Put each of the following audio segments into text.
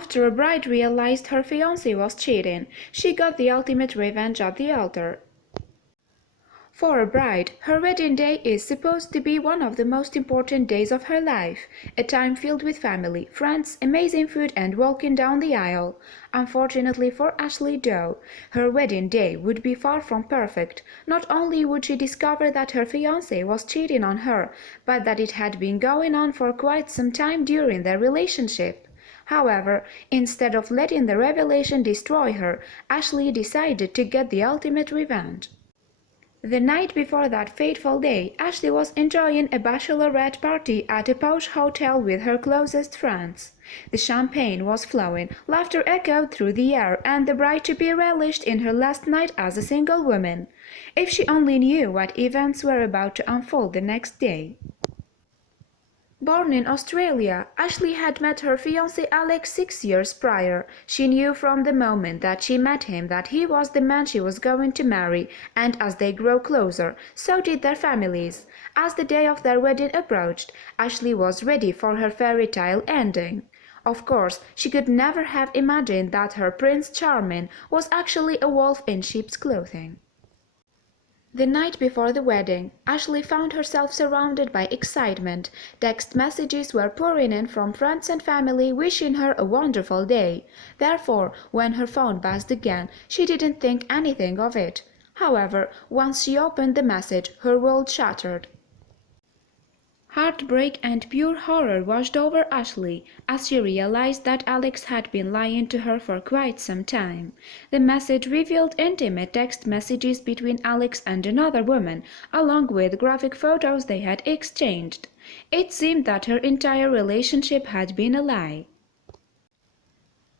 After a bride realized her fiancé was cheating, she got the ultimate revenge at the altar. For a bride, her wedding day is supposed to be one of the most important days of her life, a time filled with family, friends, amazing food and walking down the aisle. Unfortunately for Ashley Doe, her wedding day would be far from perfect. Not only would she discover that her fiancé was cheating on her, but that it had been going on for quite some time during their relationship. However, instead of letting the revelation destroy her, Ashley decided to get the ultimate revenge. The night before that fateful day, Ashley was enjoying a bachelorette party at a posh hotel with her closest friends. The champagne was flowing, laughter echoed through the air, and the bride-to-be relished in her last night as a single woman. If she only knew what events were about to unfold the next day. Born in Australia, Ashley had met her fiancé Alex 6 years prior. She knew from the moment that she met him that he was the man she was going to marry, and as they grew closer, so did their families. As the day of their wedding approached, Ashley was ready for her fairy tale ending. Of course, she could never have imagined that her Prince Charming was actually a wolf in sheep's clothing. The night before the wedding, Ashley found herself surrounded by excitement. Text messages were pouring in from friends and family wishing her a wonderful day. Therefore, when her phone buzzed again, she didn't think anything of it. However, once she opened the message, her world shattered. Heartbreak and pure horror washed over Ashley as she realized that Alex had been lying to her for quite some time. The message revealed intimate text messages between Alex and another woman, along with graphic photos they had exchanged. It seemed that her entire relationship had been a lie.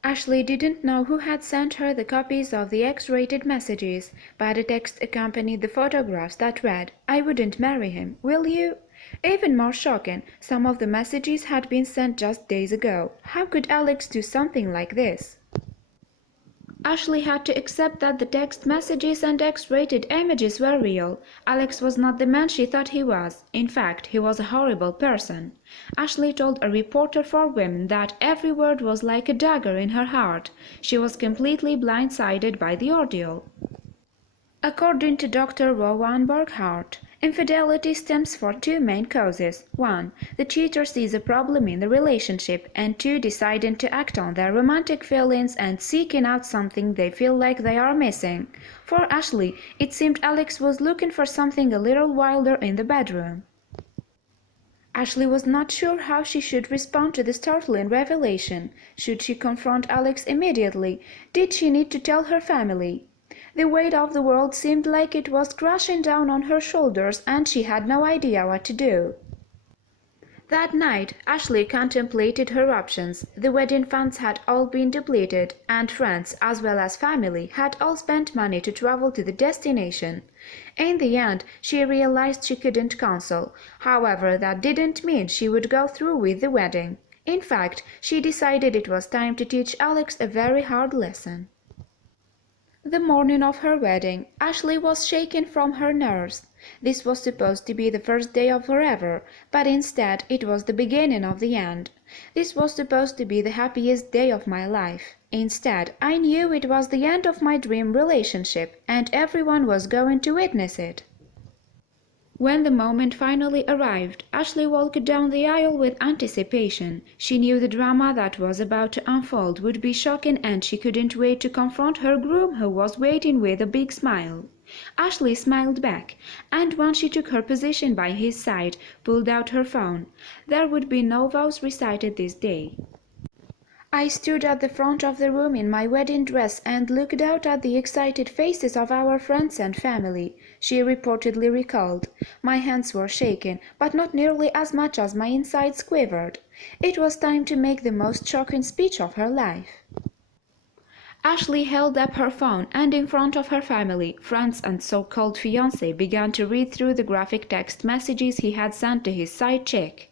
Ashley didn't know who had sent her the copies of the X-rated messages, but a text accompanied the photographs that read, "I wouldn't marry him, will you?" Even more shocking, some of the messages had been sent just days ago. How could Alex do something like this? Ashley had to accept that the text messages and X-rated images were real. Alex was not the man she thought he was. In fact, he was a horrible person. Ashley told a reporter for Women that every word was like a dagger in her heart. She was completely blindsided by the ordeal. According to Dr. Rowan Burkhardt, infidelity stems from two main causes. 1. The cheater sees a problem in the relationship, and 2. Deciding to act on their romantic feelings and seeking out something they feel like they are missing. For Ashley, it seemed Alex was looking for something a little wilder in the bedroom. Ashley was not sure how she should respond to the startling revelation. Should she confront Alex immediately? Did she need to tell her family? The weight of the world seemed like it was crashing down on her shoulders, and she had no idea what to do. That night, Ashley contemplated her options. The wedding funds had all been depleted, and friends, as well as family, had all spent money to travel to the destination. In the end, she realized she couldn't cancel. However, that didn't mean she would go through with the wedding. In fact, she decided it was time to teach Alex a very hard lesson. The morning of her wedding, Ashley was shaken from her nerves. This was supposed to be the first day of forever, but instead it was the beginning of the end. This was supposed to be the happiest day of my life. Instead, I knew it was the end of my dream relationship, and everyone was going to witness it. When the moment finally arrived, Ashley walked down the aisle with anticipation. She knew the drama that was about to unfold would be shocking, and she couldn't wait to confront her groom, who was waiting with a big smile. Ashley smiled back, and once she took her position by his side, pulled out her phone. There would be no vows recited this day. I stood at the front of the room in my wedding dress and looked out at the excited faces of our friends and family, she reportedly recalled. My hands were shaking, but not nearly as much as my insides quivered. It was time to make the most shocking speech of her life. Ashley held up her phone, and in front of her family, friends and so-called fiancé began to read through the graphic text messages he had sent to his side chick.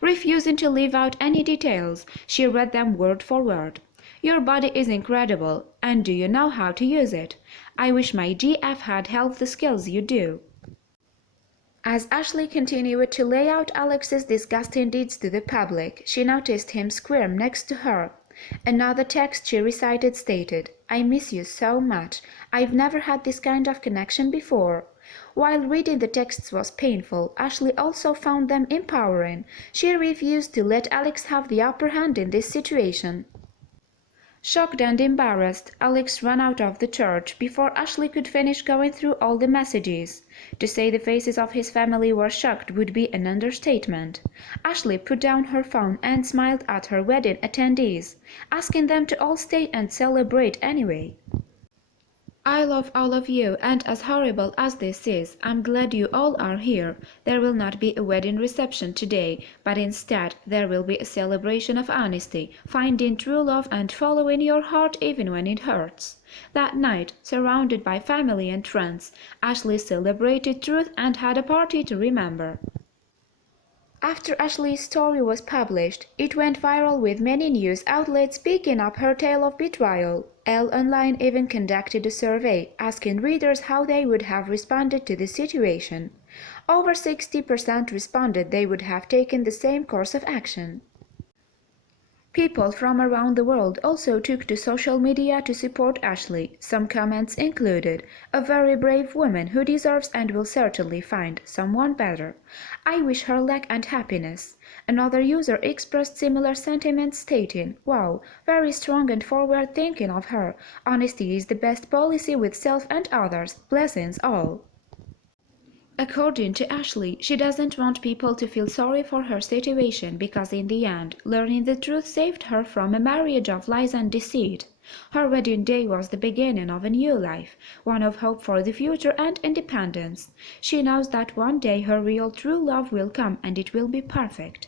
Refusing to leave out any details, she read them word for word. "Your body is incredible, and do you know how to use it? I wish my GF had half the skills you do." As Ashley continued to lay out Alex's disgusting deeds to the public, she noticed him squirm next to her. Another text she recited stated, "I miss you so much. I've never had this kind of connection before." While reading the texts was painful, Ashley also found them empowering. She refused to let Alex have the upper hand in this situation. Shocked and embarrassed, Alex ran out of the church before Ashley could finish going through all the messages. To say the faces of his family were shocked would be an understatement. Ashley put down her phone and smiled at her wedding attendees, asking them to all stay and celebrate anyway. "I love all of you, and as horrible as this is, I'm glad you all are here. There will not be a wedding reception today, but instead there will be a celebration of honesty, finding true love and following your heart even when it hurts." That night, surrounded by family and friends, Ashley celebrated truth and had a party to remember. After Ashley's story was published, it went viral with many news outlets picking up her tale of betrayal. Elle Online even conducted a survey, asking readers how they would have responded to the situation. Over 60% responded they would have taken the same course of action. People from around the world also took to social media to support Ashley. Some comments included, "A very brave woman who deserves and will certainly find someone better. I wish her luck and happiness." Another user expressed similar sentiments stating, "Wow, very strong and forward-thinking of her. Honesty is the best policy with self and others. Blessings all." According to Ashley, she doesn't want people to feel sorry for her situation because in the end, learning the truth saved her from a marriage of lies and deceit. Her wedding day was the beginning of a new life, one of hope for the future and independence. She knows that one day her real true love will come and it will be perfect.